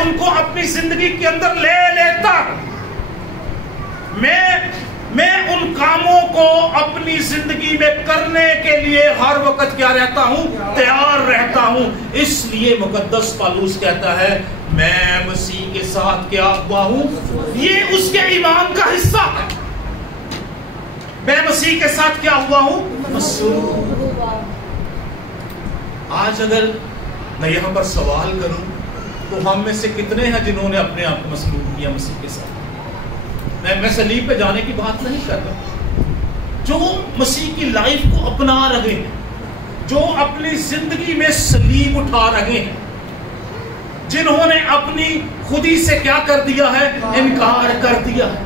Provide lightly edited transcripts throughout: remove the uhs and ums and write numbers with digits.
ان کو اپنی زندگی کے اندر لے لیتا. میں ان کاموں کو اپنی زندگی میں کرنے کے لیے ہر وقت کیا رہتا ہوں؟ تیار رہتا ہوں. اس لیے مقدس پالوس کہتا ہے میں مسیح کے ساتھ کیا ہوا ہوں. یہ اس کے ایمان کا حصہ ہے. میں مسیح کے ساتھ کیا ہوا ہوں؟ مسلوب. آج اگر میں یہاں پر سوال کروں تو ہم میں سے کتنے ہیں جنہوں نے اپنے آپ کو مسلوب کیا مسیح کے ساتھ؟ میں صلیب پہ جانے کی بات نہیں کر رہا. جو مسیح کی لائف کو اپنا رہے ہیں, جو اپنی زندگی میں صلیب اٹھا رہے ہیں, جنہوں نے اپنی خودی سے کیا کر دیا ہے؟ انکار کر دیا ہے.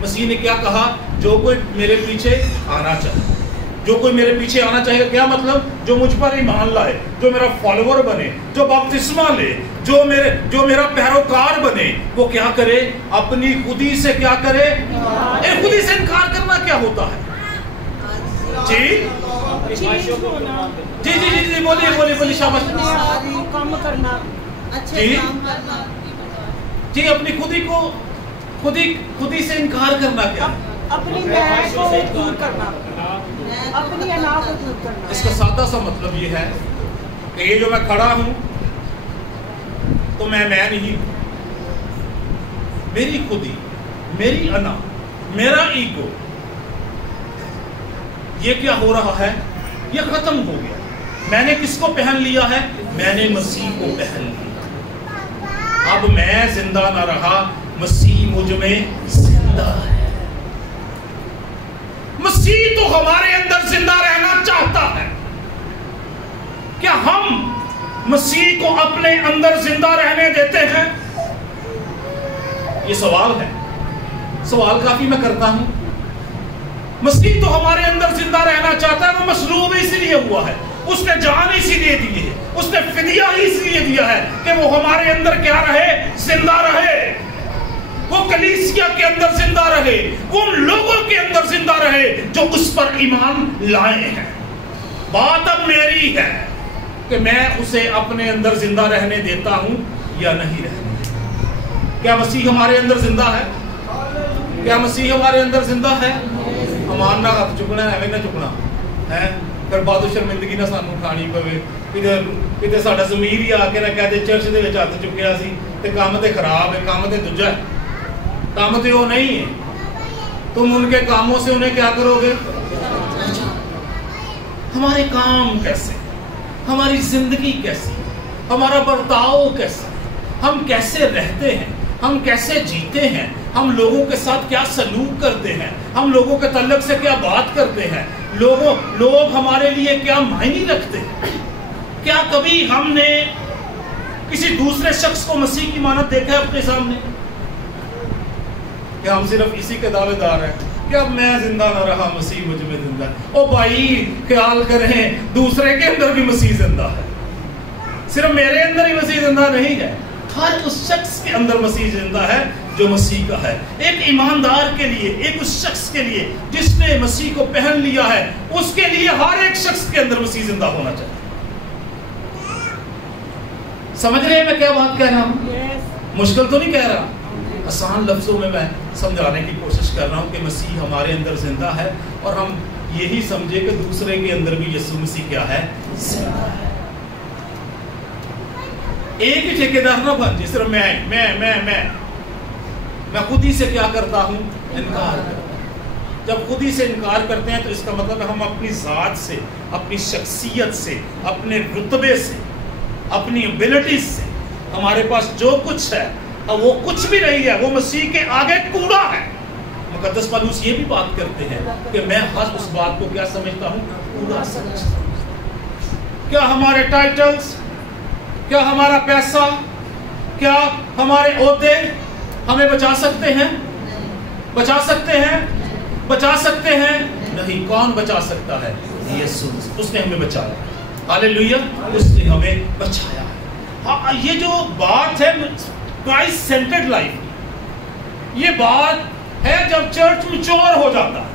مسیح نے کیا کہا؟ جو کوئی میرے پیچھے آنا چاہے, جو کوئی میرے پیچھے آنا چاہے. کیا مطلب؟ جو مجھ پر ایمان لائے, جو میرا فالوور بنے, جو بپتسمہ لے, جو میرا پیروکار بنے, وہ کیا کرے؟ اپنی خودی سے کیا کرے؟ خودی سے انکار کرنا کیا ہوتا ہے؟ جی جی جی جی جی بولیے شاباش. جی جی اپنی خودی سے انکار کرنا کیا ہے؟ اپنی میں کو دور کرنا, اپنی انا کو دور کرنا. اس کا سادہ سا مطلب یہ ہے کہ یہ جو میں کھڑا ہوں تو میں نہیں ہوں. میری خودی, میری انا, میرا ایگو, یہ کیا ہو رہا ہے؟ یہ ختم ہو گیا. میں نے کس کو پہن لیا ہے؟ میں نے مسیح کو پہن لیا. اب میں زندہ نہ رہا, مسیح مجھ میں زندہ ہے. مسیح تو ہمارے اندر زندہ رہنا چاہتا ہے. کیا ہم مسیح کو اپنے اندر زندہ رہنے دیتے ہیں؟ یہ سوال ہے. سوال کافی میں کرتا ہوں. مسیح تو ہمارے اندر زندہ رہنا چاہتا ہے. وہ مصلوب اس لیے ہوا ہے, اس نے جان اسی لیے دی ہے, اس نے فدیہ اس لیے دیا ہے کہ وہ ہمارے اندر کیا رہے؟ زندہ رہے. وہ کلیسیا کے اندر زندہ رہے, وہ ان لوگوں کے اندر زندہ رہے جو اس پر ایمان لائے ہیں. بات اب میری ہے کہ میں اسے اپنے اندر زندہ رہنے دیتا ہوں یا نہیں رہنے دیتا. کیا مسیح ہمارے اندر زندہ ہے؟ کیا مسیح ہمارے اندر زندہ ہے؟ ہمارا ہاتھ چکنا ہے, نہ چکنا ہے. پھر بعد شرمندگی نہ سانو کھانی پوے. کدھر ساڈا ضمیر ہی آ کے نہ کہہ دے چرچ دے وچ ہاتھ چکیا سی تے کام تے خراب ہے, کام تے دوجا ہے. کام تو وہ نہیں ہے. تم ان کے کاموں سے انہیں کیا کرو گے؟ ہمارے کام کیسے, ہماری زندگی کیسی, ہمارا برتاؤ کیسا, ہم کیسے رہتے ہیں, ہم کیسے جیتے ہیں, ہم لوگوں کے ساتھ کیا سلوک کرتے ہیں, ہم لوگوں کے تعلق سے کیا بات کرتے ہیں, لوگ ہمارے لیے کیا معنی رکھتے ہیں. کیا کبھی ہم نے کسی دوسرے شخص کو مسیح کی مانت دیکھا ہے اپنے سامنے؟ کہ ہم صرف اسی کے دعوے دار ہیں کہ اب میں زندہ نہ رہا, مسیح مجھ میں زندہ ہے. او بھائی خیال کریں, دوسرے کے اندر بھی مسیح زندہ ہے. صرف میرے اندر ہی مسیح زندہ نہیں ہے, ہر اس شخص کے اندر مسیح زندہ ہے جو مسیح کا ہے. ایک ایماندار کے لیے, ایک اس شخص کے لیے جس نے مسیح کو پہن لیا ہے, اس کے لیے ہر ایک شخص کے اندر مسیح زندہ ہونا چاہیے. سمجھ رہے ہیں میں کیا بات کہہ رہا ہوں؟ مشکل تو نہیں کہہ رہا, آسان لفظوں میں سمجھانے کی کوشش کر رہا ہوں کہ مسیح ہمارے اندر زندہ ہے, اور ہم یہی سمجھے کہ دوسرے کے اندر بھی یسوع مسیح کیا ہے؟ زندہ ہے. ایک ہی ٹھیکیدار نہ بن جائے صرف میں خود ہی سے کیا کرتا ہوں؟ انکار کرتا ہوں. جب خود ہی سے انکار کرتے ہیں تو اس کا مطلب ہے ہم اپنی ذات سے, اپنی شخصیت سے, اپنے رتبے سے, اپنی ایبلٹیز سے, ہمارے پاس جو کچھ ہے وہ کچھ بھی نہیں ہے, وہ مسیح کے آگے کوڑا ہے. مقدس پالوس یہ بھی بات کرتے ہیں کہ میں ہر اس بات کو کیا سمجھتا ہوں؟ کوڑا سمجھتا ہوں. کیا ہمارے ٹائٹلز, کیا ہمارا پیسہ, کیا ہمارے عہدے ہمیں بچا سکتے ہیں؟ بچا سکتے ہیں؟ بچا سکتے ہیں نہیں. کون بچا سکتا ہے؟ یسوع, اس نے ہمیں بچایا. ہاللیلویا, اس نے ہمیں بچایا. ہاں, یہ جو بات ہے کرائسٹ سینٹرڈ لائف, یہ بات ہے جب چرچ میچور ہو جاتا ہے,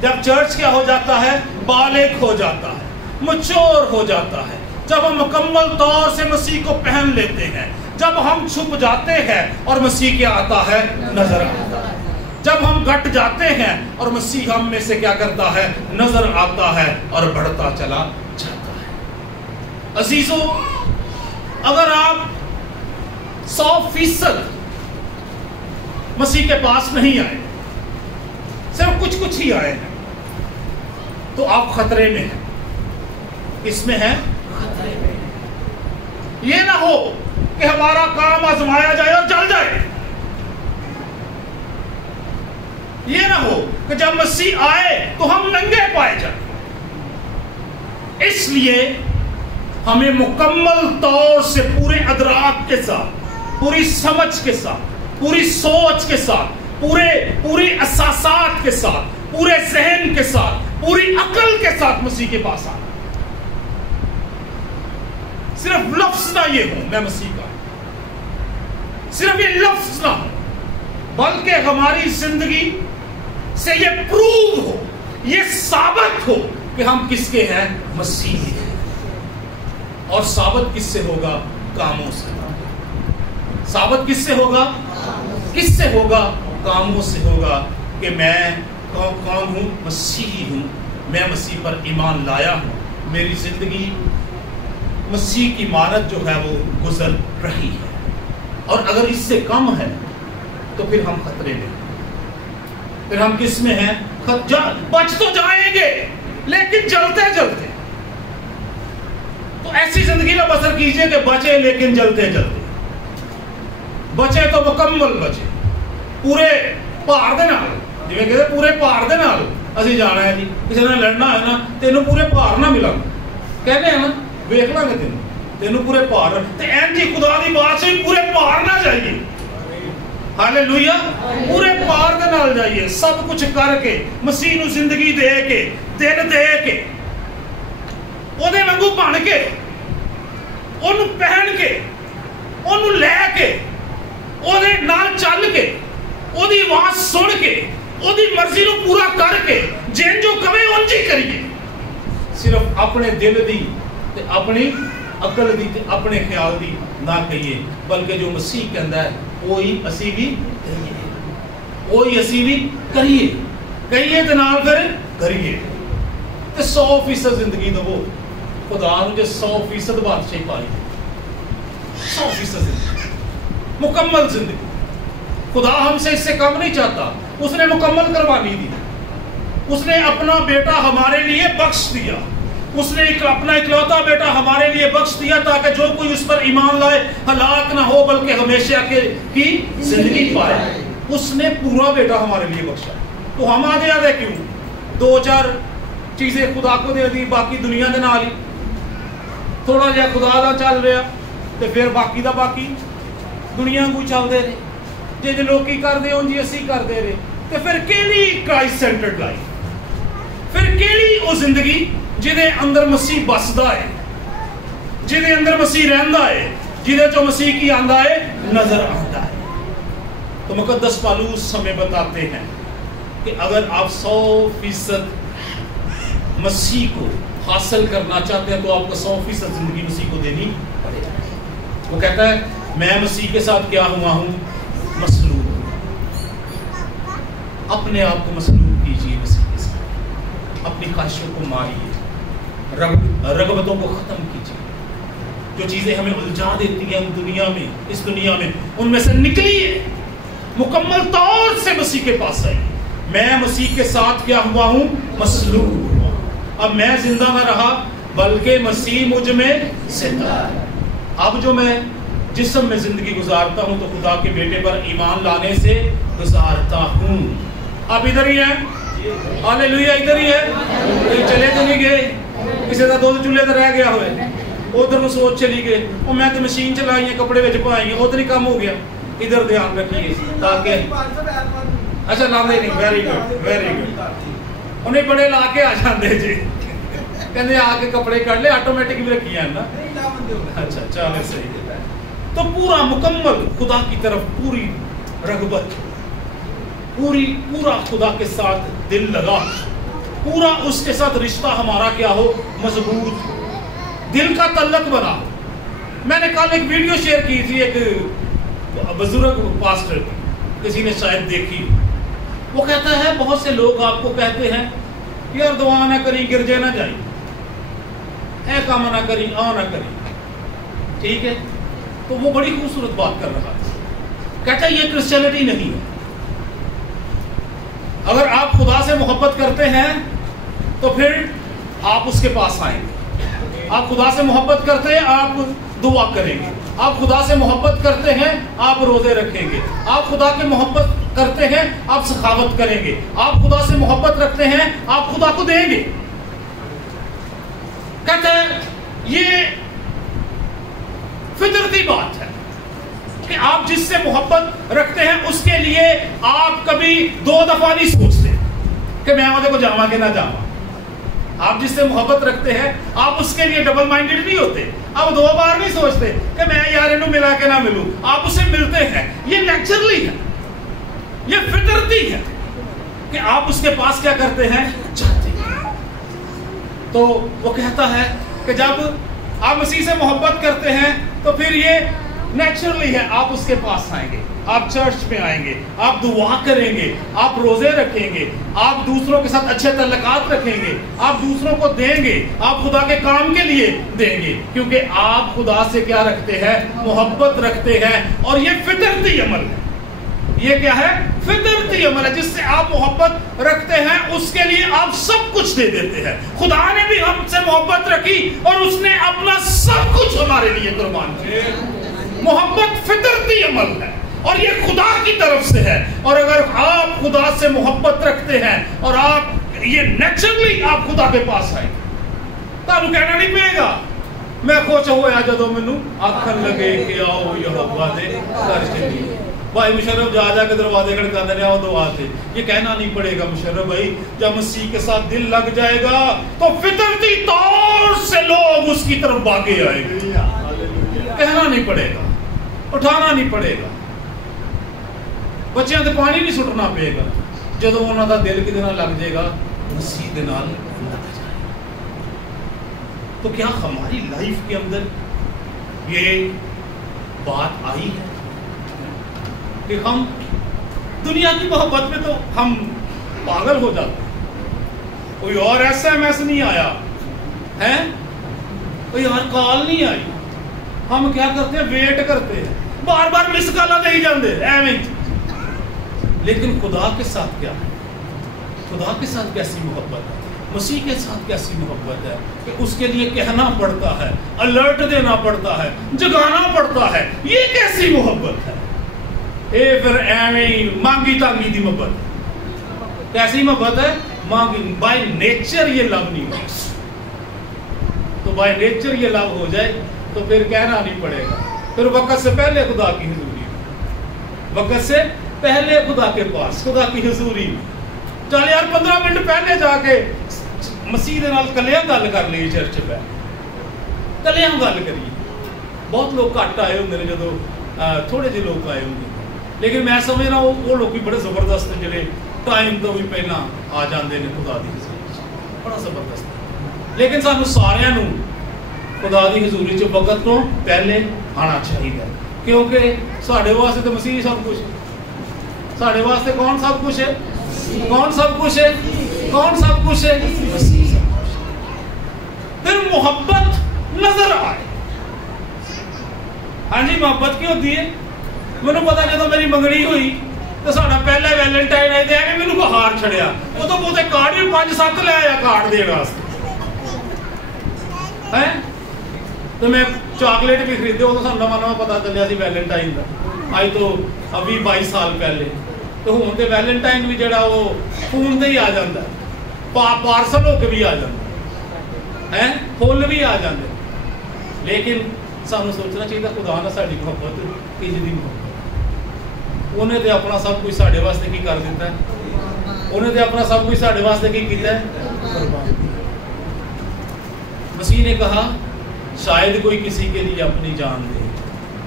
جب چرچ کیا ہو جاتا ہے؟ بالغ ہو جاتا ہے, میچور ہو جاتا ہے, جب ہم مکمل طور سے مسیح کو پہن لیتے ہیں، جب ہم چھپ جاتے ہیں اور مسیح کیا آتا ہے؟ نظر آتا ہے، جب ہم گھٹ جاتے ہیں اور مسیح ہم میں سے کیا کرتا ہے؟ نظر آتا ہے اور بڑھتا چلا جاتا ہے۔ عزیزو، اگر آپ 100% مسیح کے پاس نہیں آئے، صرف کچھ ہی آئے ہیں، تو آپ خطرے میں ہیں۔ اس میں ہے خطرے میں۔ یہ نہ ہو کہ ہمارا کام آزمایا جائے اور جل جائے، یہ نہ ہو کہ جب مسیح آئے تو ہم ننگے پائے جائیں۔ اس لیے ہمیں مکمل طور سے پورے ادراک کے ساتھ، پوری سمجھ کے ساتھ، پوری سوچ کے ساتھ، پوری احساسات کے ساتھ، پورے ذہن کے ساتھ، پوری عقل کے ساتھ مسیح کے پاس آنا۔ صرف لفظ نہ یہ ہوں میں مسیح کا، صرف یہ لفظ نہ ہو، بلکہ ہماری زندگی سے یہ پروو ہو، یہ ثابت ہو کہ ہم کس کے ہیں؟ مسیح ہیں۔ اور ثابت کس سے ہوگا؟ کاموں سے۔ ثابت کس سے ہوگا؟ کس سے ہوگا؟ کاموں سے ہوگا، کہ میں کون ہوں؟ مسیحی ہوں، میں مسیح پر ایمان لایا ہوں، میری زندگی مسیح کی مانت جو ہے وہ گزر رہی ہے۔ اور اگر اس سے کم ہے تو پھر ہم خطرے میں ہیں، پھر ہم کس میں ہیں؟ بچ تو جائیں گے لیکن جلتے جلتے۔ تو ایسی زندگی نہ بسر کیجئے کہ بچے لیکن جلتے جلتے، بچے تو مکمل بچے، پورے پہاڑ دے نال، جی میں کہتے پورے پہاڑ دے نال اسی جانا ہے، جی کسی نے لڑنا ہے نا تینوں پورے پہاڑ نہ ملا، کہنے ہیں نا ویکھ لاں گے تینوں پورے پہاڑ، تے این جی خدا دی بات سے پورے پہاڑ نہ جائیے، ہالےلویا، پورے پہاڑ دے نال جائیے، سب کچھ کر کے مسیح نو زندگی دے کے، دل دے کے، او دے وانگو بن کے، اونوں پہن کے، اونوں لے کے، او دے نال چل کے، او دی آواز سن کے، او دی مرضی نو پورا کر کے، جن جو کہے اونج ہی کریے، صرف اپنے دل دی تے اپنی عقل دی تے اپنے خیال دی نہ کہیے، بلکہ جو مسیح کہندا ہے وہی اسی بھی کریے، وہی اسی بھی کریے، کہیے تے نال پھر کریے، تے 100% زندگی دو خدا نو، جو 100% بادشاہی پائی، 100% زندگی، مکمل زندگی۔ خدا ہم سے اس سے کم نہیں چاہتا، اس نے مکمل قربانی دی، اس نے اپنا بیٹا ہمارے لیے بخش دیا، اس نے اپنا اکلوتا بیٹا ہمارے لیے بخش دیا تاکہ جو کوئی اس پر ایمان لائے ہلاک نہ ہو بلکہ ہمیشہ کی زندگی پائے۔ اس نے پورا بیٹا ہمارے لیے بخشا، تو ہم آدھے کیوں؟ 2-4 چیزیں خدا کو دے دی، باقی دنیا دے نال ہی تھوڑا جہا خدا دا چل رہا تے پھر باقی دا باقی دنیا کو چل دے رہے، جے لوکی کر دے ہوں جی اسی کر دے رہے، تے پھر کیڑی کرائسٹ سینٹرڈ لائف، پھر کیڑی او زندگی جدے اندر مسیح بسدا ہے، جدے اندر مسیح رہندا ہے، جدے جو مسیح کی آندا ہے نظر آتا ہے۔ تو مقدس پالوس ہمیں بتاتے ہیں کہ اگر آپ 100% مسیح کو حاصل کرنا چاہتے ہیں تو آپ کو 100% زندگی مسیح کو دینی پڑے گی۔ وہ کہتا ہے میں مسیح کے ساتھ کیا ہوا ہوں؟ مسلوب۔ اپنے آپ کو مسلوب کیجئے مسیح کے ساتھ، اپنی خواہشوں کو ماریے، رغبتوں کو ختم کیجئے، جو چیزیں ہمیں الجھا دیتی ہیں دنیا میں، اس دنیا میں، ان میں سے نکلیے، مکمل طور سے مسیح کے پاس آئیے۔ میں مسیح کے ساتھ کیا ہوا ہوں؟ مسلوب ہوا۔ اب میں زندہ نہ رہا بلکہ مسیح مجھ میں زندہ ہے۔ اب جو میں جسم میں زندگی گزارتا ہوں تو خدا کے بیٹے پر ایمان لانے سے گزارتا ہوں۔ آپ ادھر ہی ہیں؟ ہالےلویا، ادھر ہی ہے، کہیں چلے تو نہیں گئے، کسی کا 2 چولہے تو رہ گیا ہوئے، ادھر میں سوچ چلی گئے وہ میں تو مشین چلائی ہیں کپڑے وچ پائی ہیں، ادھر ہی کام ہو گیا۔ ادھر دھیان رکھیے تاکہ اچھا لاندے نہیں، ویری گڈ ویری گڈ، انہیں بڑے لا کے آ جاندے جی، کہندے آ کے کپڑے کر لے، آٹومیٹک بھی رکھی ہیں نا، اچھا چلے صحیح۔ تو پورا مکمل خدا کی طرف پوری رغبت، پورا خدا کے ساتھ دل لگا، پورا اس کے ساتھ رشتہ ہمارا کیا ہو؟ مضبوط ہو۔ دل کا تعلق بنا. میں نے کل ایک ویڈیو شیئر کی تھی ایک بزرگ پاسٹر کی, کسی نے شاید دیکھی. وہ کہتا ہے بہت سے لوگ آپ کو کہتے ہیں یار دعا نہ کری گرجے نہ جائیں, اے کام نہ کری آ نہ کری. ٹھیک ہے, تو وہ بڑی خوبصورت بات کر رہا ہے. کہتا ہے یہ کرسچینٹی نہیں ہے. اگر آپ خدا سے محبت کرتے ہیں تو پھر آپ اس کے پاس آئیں گے. آپ خدا سے محبت کرتے ہیں آپ دعا کریں گے. آپ خدا سے محبت کرتے ہیں آپ روزے رکھیں گے. آپ خدا کی محبت کرتے ہیں آپ سخاوت کریں گے. آپ خدا سے محبت رکھتے ہیں آپ خدا کو دیں گے. کہتے ہیں یہ فطرتی بات ہے کہ آپ جس سے محبت رکھتے ہیں اس کے لیے آپ کبھی 2 دفعہ نہیں سوچتے کہ میں وہاں کو جاواں کہ نہ جاواں. آپ جس سے محبت رکھتے ہیں آپ اس کے لیے ڈبل مائنڈڈ نہیں ہوتے. آپ 2 بار نہیں سوچتے کہ میں یار انہوں ملا کے نہ ملوں. آپ اسے ملتے ہیں. یہ نیچرلی ہے, یہ فطرتی ہے کہ آپ اس کے پاس کیا کرتے ہیں, جاتے ہیں. تو وہ کہتا ہے کہ جب آپ مسیح سے محبت کرتے ہیں تو پھر یہ نیچرلی ہے, آپ اس کے پاس آئیں گے, آپ چرچ میں آئیں گے, آپ دعا کریں گے, آپ روزے رکھیں گے, آپ دوسروں کے ساتھ اچھے تعلقات رکھیں گے, آپ دوسروں کو دیں گے, آپ خدا کے کام کے لیے دیں گے, کیونکہ آپ خدا سے کیا رکھتے ہیں, محبت رکھتے ہیں. اور یہ فطرتی عمل ہے. یہ کیا ہے, فطرتی عمل ہے. جس سے آپ محبت رکھتے ہیں اس کے لیے آپ سب کچھ دے دیتے ہیں. خدا نے بھی ہم سے محبت رکھی اور اس نے اپنا سب کچھ ہمارے لیے قربان کیا. محبت فطرتی عمل ہے اور یہ خدا کی طرف سے ہے. اور اگر آپ خدا سے محبت رکھتے ہیں اور آپ یہ نیچرلی آپ خدا کے پاس آئیں گے. تانوں کہنا نہیں پڑے گا میں خوش ہویا جدوں مینوں آکھن لگے کہ آؤ یہوہ دے گھر چلیے. بھائی مشرف جا جا کے دروازے کھڑکاتے رہے آؤ دعا دے. یہ کہنا نہیں پڑے گا مشرف بھائی, جب مسیح کے ساتھ دل لگ جائے گا تو فطرتی طور سے لوگ اس کی طرف بھاگے آئیں گے. کہنا نہیں پڑے گا, اٹھانا نہیں پڑے گا, بچیاں تے پانی نہیں سٹنا پے گا. جدوں انہاں دا دل کدے نال لگ جائے گا مسیح دے نال لگ جائے گا. تو کیا ہماری لائف کے اندر یہ بات آئی ہے کہ ہم دنیا کی محبت میں تو ہم پاگل ہو جاتے ہیں. کوئی اور SMS نہیں آیا ہے, کوئی اور کال نہیں آئی, ہم کیا کرتے ہیں, ویٹ کرتے ہیں, بار بار مس کالا دے ہی جاندے ایویں. لیکن خدا کے ساتھ کیا ہے, خدا کے ساتھ کیسی محبت ہے, مسیح کے ساتھ کیسی محبت ہے کہ اس کے لیے کہنا پڑتا ہے, الرٹ دینا پڑتا ہے, جگانا پڑتا ہے. یہ کیسی محبت ہے. اے پھر ایویں مانگی تانگی دی محبت. کیسی محبت ہے, مانگی. بائی نیچر یہ لو نہیں ہے. تو بائی نیچر یہ لو ہو جائے تو پھر کہنا نہیں پڑے گا. پھر وقت سے پہلے خدا کی حضوری, وقت سے پہلے خدا کے پاس, خدا کی حضوری. چل یار 15 منٹ پہلے جا کے مسیح دے نال کلیاں گل کر لی چرچ پہ, کلیاں گل کریے. بہت لوگ گھٹ آئے ہوں نے, جدو تھوڑے جے لوگ آئے ہوں. لیکن میں سمجھ رہا وہ لوگ بھی بڑے زبردست ہیں جڑے ٹائم تو بھی پہلا آ جاندے نے خدا دی حضوری, بڑا زبردست. لیکن سانو سارے نوں خدا دی حضوری چ وقت تو پہلے آنا چاہیے, کیونکہ ساڈے واسطے تو مسیح سب کچھ. ساڈے واسطے کون سب کچھ ہے, کون سب کچھ ہے, کون سب کچھ ہے, مسیح سب کچھ. پھر محبت نظر آئے. ہاں جی, محبت کی ہوتی ہے. مینوں پتا جدوں میری منگنی ہوئی تو ساڈا پہلا ویلنٹائن آئی تے مینوں بخار چھڑیا. وہ تو بہتے کارڈ بھی 5-7 لے آیا کارڈ دین واسطے. تو میں چاکلیٹ بھی خریدے. وہ تو سانوں نواں پتا چلیا سی ویلنٹائن کا, اج تو ابھی 22 سال پہلے. تو ہوں تو ویلنٹائن بھی جڑا وہ فون تے ہی آ جاتا ہے, پارسل ہو کے بھی آ جاتا ہے, فل بھی آ جاتے. لیکن سانوں سوچنا چاہیے خدا نے ساری محبت کی جی محبت, انہیں تو اپنا سب کچھ سارے واسطے کی کر دیتا ہے, انہیں تو اپنا سب کچھ سارے واسطے کی کیتا ہے, قربان. مسیح نے کہا شاید کوئی کسی کے لیے اپنی جان دے,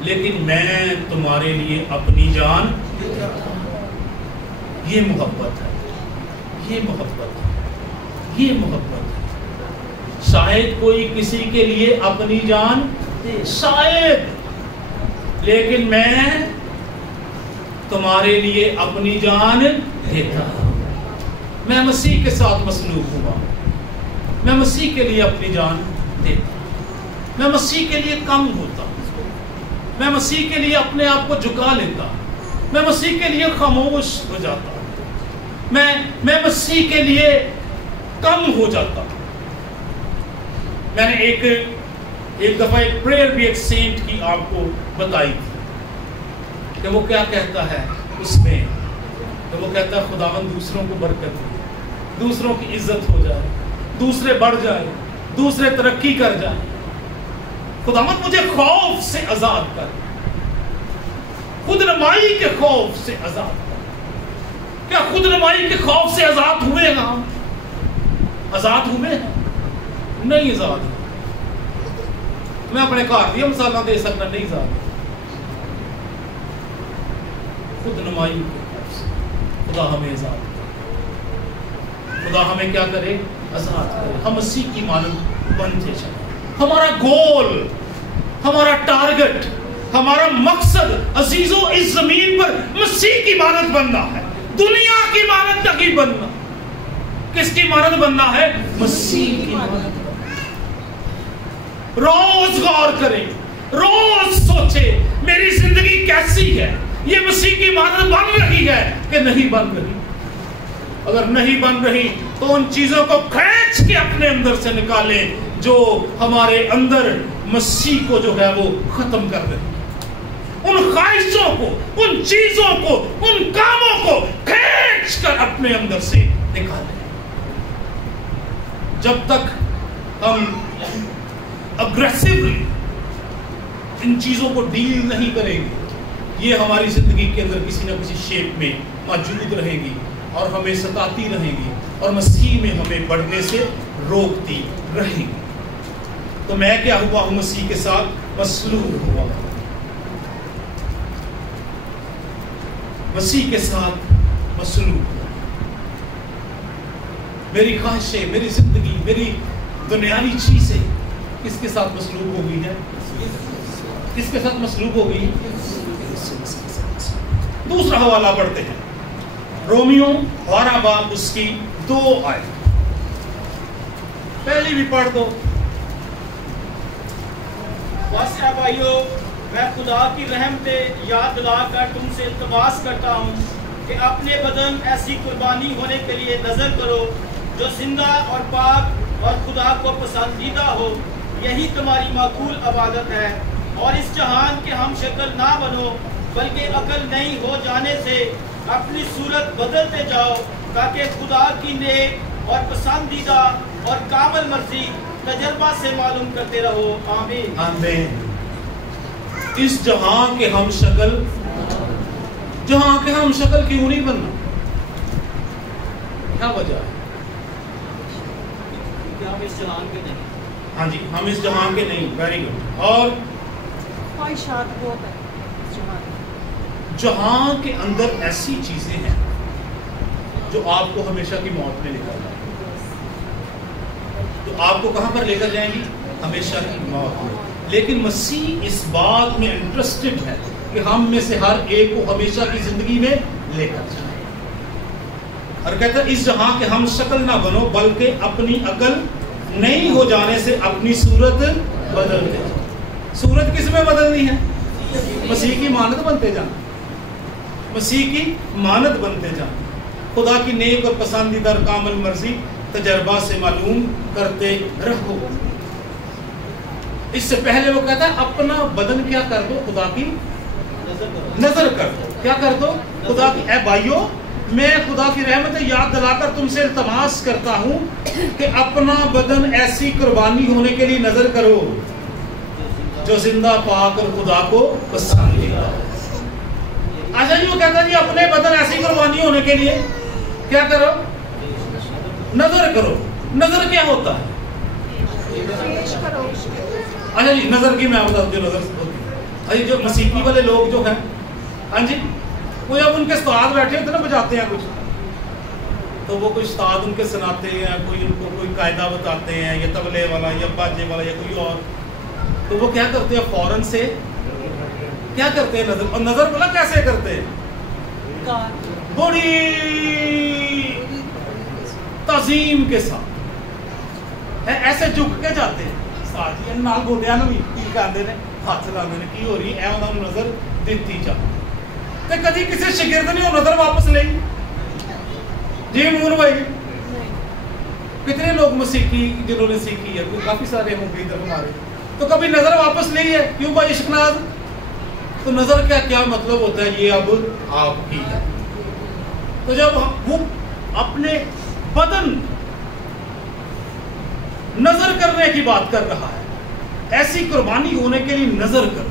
لیکن میں تمہارے لیے اپنی جان. یہ محبت ہے, یہ محبت ہے, یہ محبت ہے. شاید کوئی کسی کے لیے اپنی جان شاید، لیکن میں تمہارے لیے اپنی جان دیتا ہوں۔ میں مسیح کے ساتھ مصلوب ہوا، میں مسیح کے لیے اپنی جان دیتا ہوں، میں مسیح کے لیے کم ہوتا ہوں، میں مسیح کے لیے اپنے آپ کو جھکا لیتا ہوں، میں مسیح کے لیے خاموش ہو جاتا ہوں، میں مسیح کے لیے کم ہو جاتا ہوں۔ میں نے ایک دفعہ ایک پریئر بھی ایک سینٹ کی آپ کو بتائی تھی کہ وہ کیا کہتا ہے اس میں، کہ وہ کہتا ہے خداوند دوسروں کو برکت دے، دوسروں کی عزت ہو جائے، دوسرے بڑھ جائے، دوسرے ترقی کر جائیں، خداوند مجھے خوف سے آزاد کر، خود نمائی کے خوف سے آزاد کر۔ کیا خود نمائی کے خوف سے آزاد ہوئے ہیں ہم؟ آزاد ہوئے ہیں؟ نہیں آزاد ہوئے۔ میں اپنے گھر دیا مثالہ دے سکنا، نہیں آزاد۔ خود نمائی کے خوف سے خدا ہمیں آزاد کرے، خدا ہمیں کیا کرے؟ آزاد کرے۔ ہم مسیح کی مانند بنتے چلیں۔ ہمارا گول، ہمارا ٹارگٹ، ہمارا مقصد عزیزوں اس زمین پر مسیح کی مانند بننا ہے، دنیا کی مانند نہیں بننا۔ کس کی مانند بننا ہے؟ مسیح کی مانند۔ روز غور کریں، روز سوچیں میری زندگی کیسی ہے، یہ مسیح کی مانند بن رہی ہے کہ نہیں بن رہی؟ اگر نہیں بن رہی تو ان چیزوں کو کھینچ کے اپنے اندر سے نکالیں جو ہمارے اندر مسیح کو جو ہے وہ ختم کر رہی ہے۔ ان خواہشوں کو، ان چیزوں کو، ان کاموں کو کھینچ کر اپنے اندر سے نکالیں۔ جب تک ہم اگریسولی ان چیزوں کو ڈیل نہیں کریں گے، یہ ہماری زندگی کے اندر کسی نہ کسی شیپ میں موجود رہے گی اور ہمیں ستاتی رہے گی اور مسیح میں ہمیں بڑھنے سے روکتی رہے گی۔ تو میں کیا ہوا ہوں؟ مسیح کے ساتھ مصلوب ہوا، مسیح کے ساتھ مصلوب ہوا۔ میری خواہشیں، میری زندگی، میری دنیاوی چیزیں کس کے ساتھ مصلوب ہو گئی ہے؟ کس کے ساتھ مصلوب ہو گئی؟ دوسرا حوالہ پڑھتے ہیں، رومیو 12 باب اس کی 2 آیت، پہلی بھی پڑھ دو۔ بس اے بھائیو، میں خدا کی رحمت یاد دلا کر تم سے التماس کرتا ہوں کہ اپنے بدن ایسی قربانی ہونے کے لیے نظر کرو جو زندہ اور پاک اور خدا کو پسندیدہ ہو، یہی تمہاری معقول عبادت ہے۔ اور اس جہان کے ہم شکل نہ بنو، بلکہ عقل نئی ہو جانے سے اپنی صورت بدلتے جاؤ، تاکہ خدا کی نیک اور پسندیدہ اور کامل مرضی تجربہ سے معلوم کرتے رہو۔ آمین۔ آمین۔ اس جہاں کے ہم شکل، جہاں کے ہم شکل کیوں نہیں بننا؟ کیا وجہ ہے؟ ہم اس جہان کے نہیں۔ ہاں جی، ہم اس جہان کے نہیں۔ Very good. اور خواہشات بہت ہے اس جہان میں۔ جہاں کے اندر ایسی چیزیں ہیں جو آپ کو ہمیشہ کی موت میں لے کر جائیں گی، جو آپ کو کہاں پر لے کر جائیں گی؟ ہمیشہ کی موت میں۔ لیکن مسیح اس بات میں انٹرسٹڈ ہے کہ ہم میں سے ہر ایک کو ہمیشہ کی زندگی میں لے کر جائیں، اور کہتا ہے اس جہاں کے ہم شکل نہ بنو، بلکہ اپنی عقل نئی ہو جانے سے اپنی صورت بدلتے جاؤ۔ صورت کس میں بدلنی ہے؟ مسیح کی مانند بنتے جانا، مسیح کی مانند بنتے جانا، خدا کی نیک اور پسندیدہ اور کامل مرضی تجربہ سے معلوم کرتے رہو۔ اس سے پہلے وہ کہتا ہے اپنا بدن کیا کر دو؟ خدا کی نظر کر دو۔ کیا کر دو؟ خدا کی۔ اے بھائیو، میں خدا کی رحمت یاد دلا کر تم سے التماس کرتا ہوں کہ اپنا بدن ایسی قربانی ہونے کے لیے نظر کرو جو زندہ، پاک اور خدا کو پسندیدہ ہے۔ اچھا جی، وہ کہتا ہے جی اپنے بدن ایسی قربانی ہونے کے لیے کیا کرو؟ نظر کرو۔ نظر کیا ہوتا ہے؟ اچھا جی، نظر کی میں بتا دوں، نظر ہوتی ہے جو مسیحی والے لوگ جو ہیں، ہاں جی، وہ جب ان کے استاد بیٹھے ہوتے ہیں نا، بجاتے ہیں کچھ، تو وہ کوئی استاد ان کے سناتے ہیں, کوئی ان کو کوئی قاعدہ بتاتے ہیں, یا تبلے والا یا باجے والا یا کوئی اور, تو وہ کیا کرتے ہیں فوراً سے کیا کرتے ہیں نظر, اور نظر بلا کیسے کرتے ہیں بڑی تعظیم کے ساتھ ایسے جھک کے جاتے ہیں استاد جی نال گوڈیاں نوں بھی کہندے نے ہاتھ لاندے نے کی ہو رہی ہے انہاں نوں نظر دتی جا تے کدی کسی شاگرد نے وہ نظر واپس لئی جی مون بھائی کتنے لوگ موسیقی جنہوں نے سیکھی ہے کافی سارے ہوں گے ادھر ہمارے تو کبھی نظر واپس لی ہے کیوں بھائی عشق ناز تو نظر کا کیا مطلب ہوتا ہے یہ اب آپ کی ہے تو جب وہ اپنے بدن نظر کرنے کی بات کر رہا ہے ایسی قربانی ہونے کے لیے نظر کر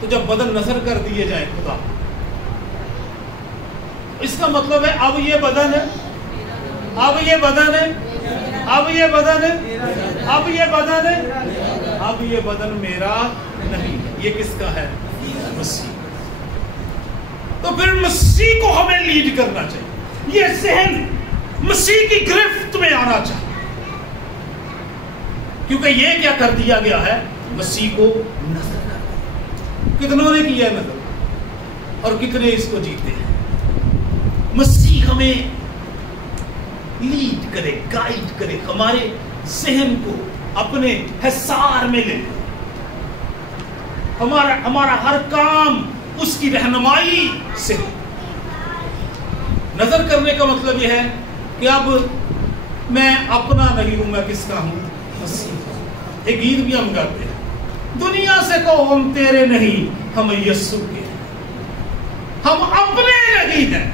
تو جب بدن نظر کر دیے جائیں خدا اس کا مطلب ہے اب یہ بدن ہے اب یہ بدن ہے اب یہ بدن ہے اب یہ بدن ہے اب یہ بدن میرا نہیں یہ کس کا ہے مسیح تو پھر مسیح کو ہمیں لیڈ کرنا چاہیے یہ ذہن مسیح کی گرفت میں آنا چاہیے کیونکہ یہ کیا کر دیا گیا ہے مسیح کو نظر کر دیا کتنوں نے کیا نظر اور کتنے اس کو جیتے ہیں مسیح ہمیں لیڈ کرے گائیڈ کرے ہمارے ذہن کو اپنے حصار میں لے ہمارا ہر کام اس کی رہنمائی سے نظر کرنے کا مطلب یہ ہے کہ اب میں اپنا نہیں ہوں میں کس کا ہوں مسیح ایک گیت بھی ہم گاتے ہیں دنیا سے کہو ہم تیرے نہیں ہم یسوع کے ہیں ہم اپنے نہیں ہیں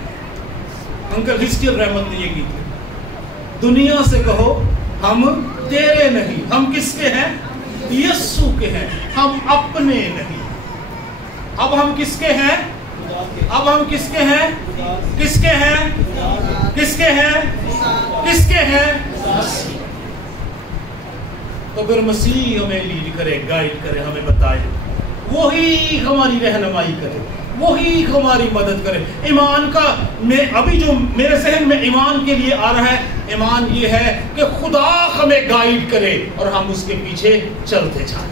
انکل ہسٹری رحمت نے یہ گیت ہے دنیا سے کہو ہم تیرے نہیں ہم کس کے ہیں یسوع کے ہیں ہم اپنے نہیں اب ہم کس کے ہیں اب ہم کس کے ہیں کس کے ہیں کس کے ہیں کس کے ہیں تو پھر مسیح ہمیں لیڈ کرے گائیڈ کرے ہمیں بتائے وہی ہماری رہنمائی کرے وہی ہماری مدد کرے ایمان کا ابھی جو میرے ذہن میں ایمان کے لیے آ رہا ہے ایمان یہ ہے کہ خدا ہمیں گائیڈ کرے اور ہم اس کے پیچھے چلتے جائیں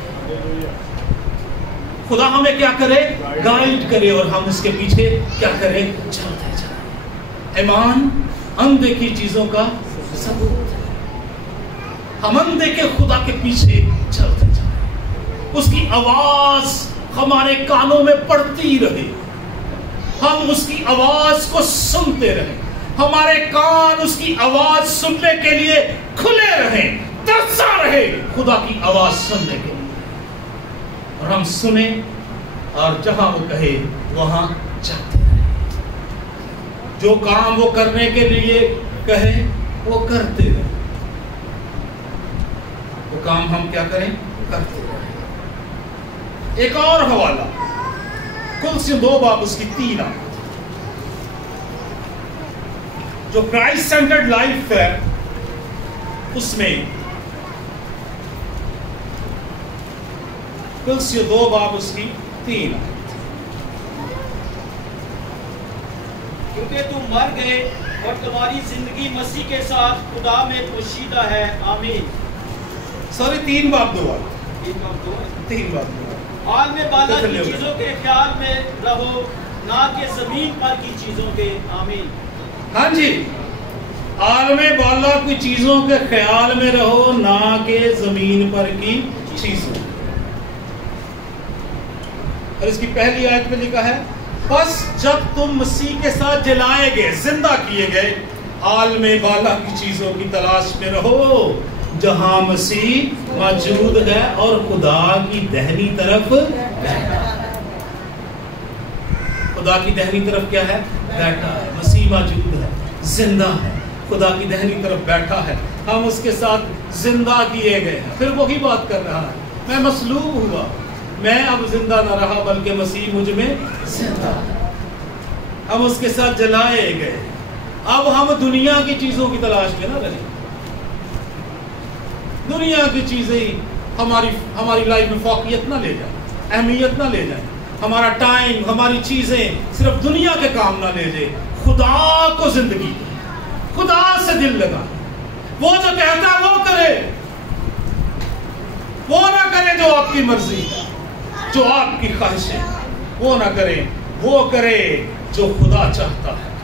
خدا ہمیں کیا کرے گائیڈ کرے اور ہم اس کے پیچھے کیا کرے چلتے جائیں ایمان اندیکھی چیزوں کا ثبوت ہے ہم اندیکھے خدا کے پیچھے چلتے جائیں اس کی آواز ہمارے کانوں میں پڑتی رہے ہم اس کی آواز کو سنتے رہیں ہمارے کان اس کی آواز سننے کے لیے کھلے رہیں ترسا رہے خدا کی آواز سننے کے لیے اور ہم سنیں اور جہاں وہ کہے وہاں جاتے رہیں جو کام وہ کرنے کے لیے کہے وہ کرتے رہیں وہ کام ہم کیا کریں کرتے رہیں ایک اور حوالہ کلسی 2 باب اس کی 3 آیت جو کرائسٹ سینٹرڈ لائف ہے اس میں کلسی 2 باب اس کی 3 آیت کیونکہ تم مر گئے اور تمہاری زندگی مسیح کے ساتھ خدا میں پوشیدہ ہے آمین سوری 3 باب 2 آیت 3 باب 2 حال میں بالا کی چیزوں کے خیال میں رہو نہ کہ زمین پر کی چیزوں کے آمین ہاں جی عالم بالا کی چیزوں کے خیال میں رہو نہ کہ زمین پر کی چیزوں اور اس کی پہلی آیت میں لکھا ہے بس جب تم مسیح کے ساتھ جلائے گئے زندہ کیے گئے عالم بالا کی چیزوں کی تلاش میں رہو جہاں مسیح موجود ہے اور خدا کی دہنی طرف بیٹھا ہے خدا کی دہنی طرف کیا ہے بیٹھا ہے مسیح موجود ہے زندہ ہے خدا کی دہنی طرف بیٹھا ہے ہم اس کے ساتھ زندہ کیے گئے ہیں پھر وہی بات کر رہا ہے میں مصلوب ہوا میں اب زندہ نہ رہا بلکہ مسیح مجھ میں زندہ ہے ہم اس کے ساتھ جلائے گئے اب ہم دنیا کی چیزوں کی تلاش میں نہ رہیں دنیا کی چیزیں ہماری لائف میں فوقیت نہ لے جائیں اہمیت نہ لے جائیں ہمارا ٹائم ہماری چیزیں صرف دنیا کے کام نہ لے جائیں خدا کو زندگی خدا سے دل لگا. وہ جو کہتا ہے وہ کرے, وہ نہ کرے جو آپ کی مرضی, جو آپ کی خواہش ہے, وہ نہ کرے, وہ کرے جو خدا چاہتا ہے.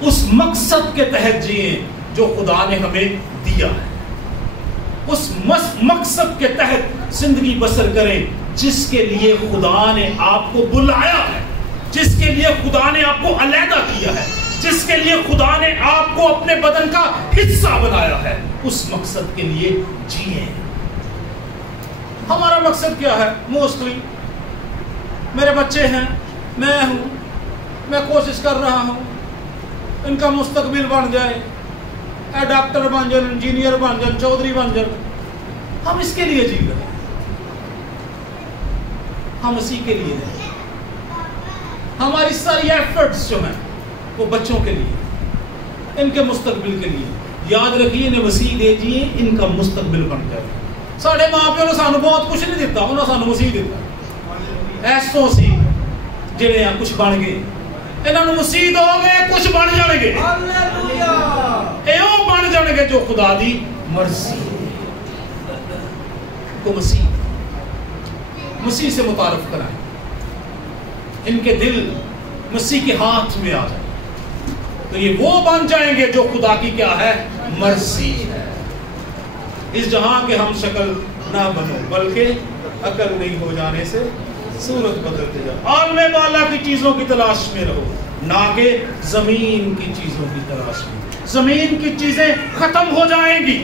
اس مقصد کے تحت جئیں جو خدا نے ہمیں دیا ہے. اس مقصد کے تحت زندگی بسر کریں جس کے لیے خدا نے آپ کو بلایا ہے, جس کے لیے خدا نے آپ کو علیحدہ کیا ہے, جس کے لیے خدا نے آپ کو اپنے بدن کا حصہ بنایا ہے. اس مقصد کے لیے جئیں. ہمارا مقصد کیا ہے؟ موسٹلی میرے بچے ہیں, میں ہوں, میں کوشش کر رہا ہوں ان کا مستقبل بن جائے, ڈاکٹر بن جائے, انجینئر بن جائے, چودھری بن جائے. ہم اس کے لیے جی رہے ہیں, ہم اسی کے لیے ہیں. ہماری ساری ایفرٹس جو ہیں وہ بچوں کے لیے, ان کے مستقبل کے لیے. یاد رکھیے انہیں مسیح دے دیے, ان کا مستقبل بن جائے. ساڑھے ماں پیو نے سانو بہت کچھ نہیں دیتا, انہوں نے سانو مسیح دیتا. ایسوں سی جڑے ہیں کچھ بن گئے, انہوں نے مسیح دو گے کچھ بن جان گے. ایو بن جان گے جو خدا دی مرضی کو مسیح سے متعارف کرائیں. ان کے دل مسیح کے ہاتھ میں آ جائیں تو یہ وہ بن جائیں گے جو خدا کی کیا ہے؟ مرضی ہے. اس جہاں کے ہم شکل نہ بنو بلکہ عقل نہیں ہو جانے سے صورت بدلتے جاؤ. عالم بالا کی چیزوں کی تلاش میں رہو, نہ کہ زمین کی چیزوں کی تلاش میں. زمین کی چیزیں ختم ہو جائیں گی,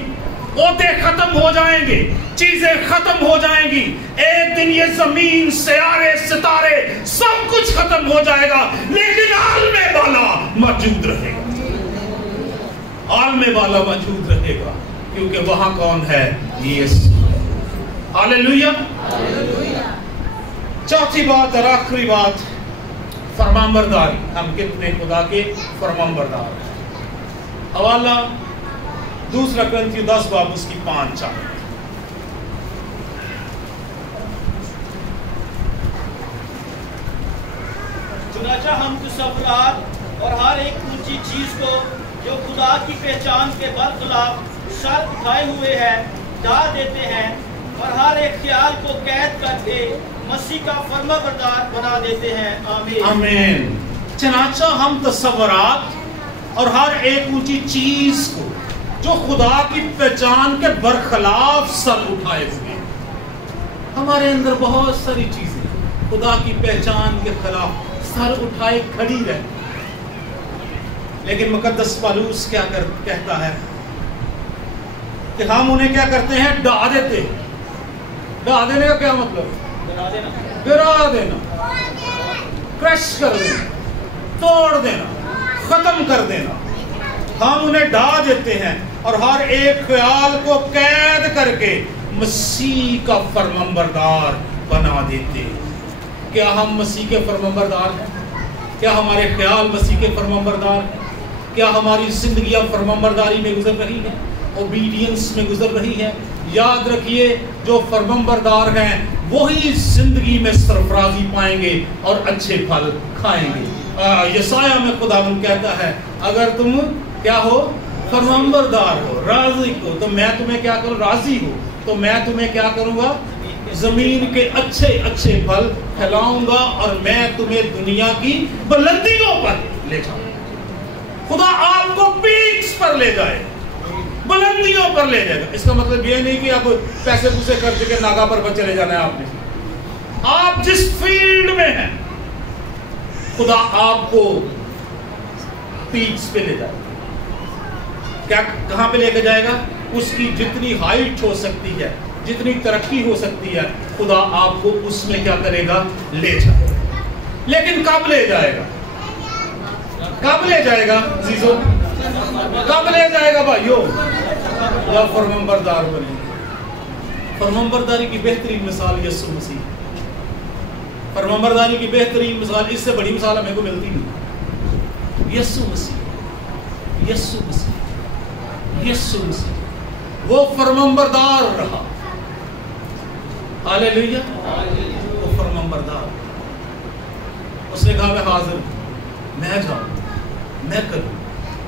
عہدے ختم ہو جائیں گے, چیزیں ختم ہو جائیں گی. ایک دن یہ زمین, سیارے, ستارے سب کچھ ختم ہو جائے گا, لیکن عالم بالا موجود رہے گا. عالم بالا موجود رہے گا کیونکہ وہاں کون ہے؟ یسوع. ہاللیلویا. چوتھی بات اور آخری بات, فرمانبرداری. ہم کتنے خدا کے فرمانبردار ہیں. حوالہ 2 کرنتھیوں 10 باب اس کی 5 آیت. چنانچہ ہم تصورات اور ہر ایک اونچی چیز کو جو خدا کی پہچان کے برخلاف سر اٹھائے ہوئے ہے ڈال دیتے ہیں, اور ہر ایک خیال کو قید کر کے مسیح کا فرما بردار بنا دیتے ہیں. آمین. آمین. چنانچہ ہم تصورات اور ہر ایک اونچی چیز کو جو خدا کی پہچان کے برخلاف سر اٹھائے ہوئے. ہمارے اندر بہت ساری چیزیں خدا کی پہچان کے خلاف سر اٹھائے کھڑی رہتی, لیکن مقدس پالوس کیا کہتا ہے کہ ہم انہیں کیا کرتے ہیں؟ ڈھا دیتے ہیں. ڈھا دینے کا کیا مطلب؟ گرا دینا, کرش کر دینا, توڑ دینا, ختم کر دینا. ہم انہیں ڈھا دیتے ہیں اور ہر ایک خیال کو قید کر کے مسیح کا فرمانبردار بنا دیتے. کیا ہم مسیح کے فرمانبردار ہیں؟ کیا ہمارے خیال مسیح کے فرمانبردار ہیں؟ کیا ہماری زندگیاں فرمانبرداری میں گزر رہی ہیں, اوبیڈینس میں گزر رہی ہیں؟ یاد رکھیے جو فرمانبردار ہیں وہی زندگی میں سرفرازی پائیں گے اور اچھے پھل کھائیں گے. یسایہ میں خداوند کہتا ہے اگر تم کیا ہو؟ فرمانبردار ہو, راضی ہو, تو میں تمہیں کیا کروں؟ راضی ہو تو میں تمہیں کیا کروں گا؟ زمین کے اچھے اچھے پھل کھلاؤں گا اور میں تمہیں دنیا کی بلندیوں پر لے جاؤں. خدا آپ کو پیکس پر لے جائے, بلندیوں پر لے جائے گا. اس کا مطلب یہ نہیں کہ آپ پیسے پوسے خرچ کے ناگا پر چلے جانا ہے. آپ نے, آپ جس فیلڈ میں ہیں خدا آپ کو پیکس پہ لے جائے گا. کیا کہاں پہ لے کے جائے گا؟ اس کی جتنی ہائٹ ہو سکتی ہے, جتنی ترقی ہو سکتی ہے, خدا آپ کو اس میں کیا کرے گا؟ لے جائے گا. لیکن کب لے جائے گا؟ کب لے جائے گا عزیزو؟ کب لے جائے گا بھائیو؟ جب فرمانبردار بنے. فرمانبرداری کی بہترین مثال یسوع مسیح. فرمانبرداری کی بہترین مثال, اس سے بڑی مثال ہمیں کو ملتی نہیں. یسوع مسیح, یسوع مسیح, یسوع مسیح وہ فرمانبردار رہا. ہاللیلویا. وہ فرمانبردار. اس نے کہا میں حاضر ہوں, میں جاؤں, میں کروں,